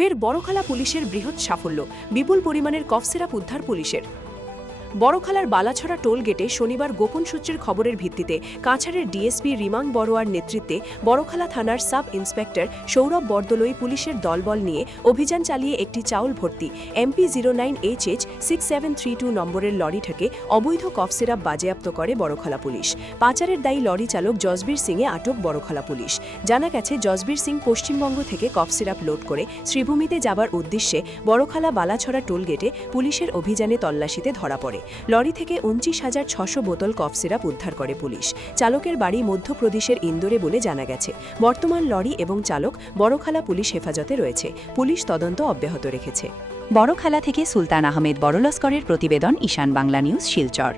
ফের বড়খালা পুলিশের বৃহৎ সাফল্য, বিপুল পরিমাণের কফ সিরাপ উদ্ধার পুলিশের। বড়খালার বালাছড়া টোল গেটে শনিবার গোপন সূত্রের খবরের ভিত্তিতে কাছাড়ের ডিএসপি রিমাং বড়োয়ার নেতৃত্বে বড়খালা থানার সাব ইন্সপেক্টর সৌরভ বরদলৈ পুলিশের দলবল নিয়ে অভিযান চালিয়ে একটি চাউল ভর্তি MP09HH 6732 নম্বরের লরিটাকে অবৈধ কফ সিরাপ বাজেয়াপ্ত করে বড়খালা পুলিশ। পাচারের দায়ী লরি চালক জসবীর সিংয়ে আটক বড়খালা পুলিশ। জানা গেছে, জসবীর সিং পশ্চিমবঙ্গ থেকে কফ সিরাপ লোড করে শ্রীভূমিতে যাবার উদ্দেশ্যে বড়খালা বালাছড়া টোল গেটে পুলিশের অভিযানে তল্লাশিতে ধরা পড়ে। লরি থেকে 29,600 বোতল কফ সিরাপ উদ্ধার করে পুলিশ। চালকের বাড়ি মধ্যপ্রদেশের ইন্দোরে বলে জানা গেছে। বর্তমান লরি এবং চালক বড়খালা পুলিশ হেফাজতে রয়েছে। পুলিশ তদন্ত অব্যাহত রেখেছে। বড়খালা থেকে সুলতান আহমেদ বড়লস্করের প্রতিবেদন, ঈশান বাংলা নিউজ, শিলচর।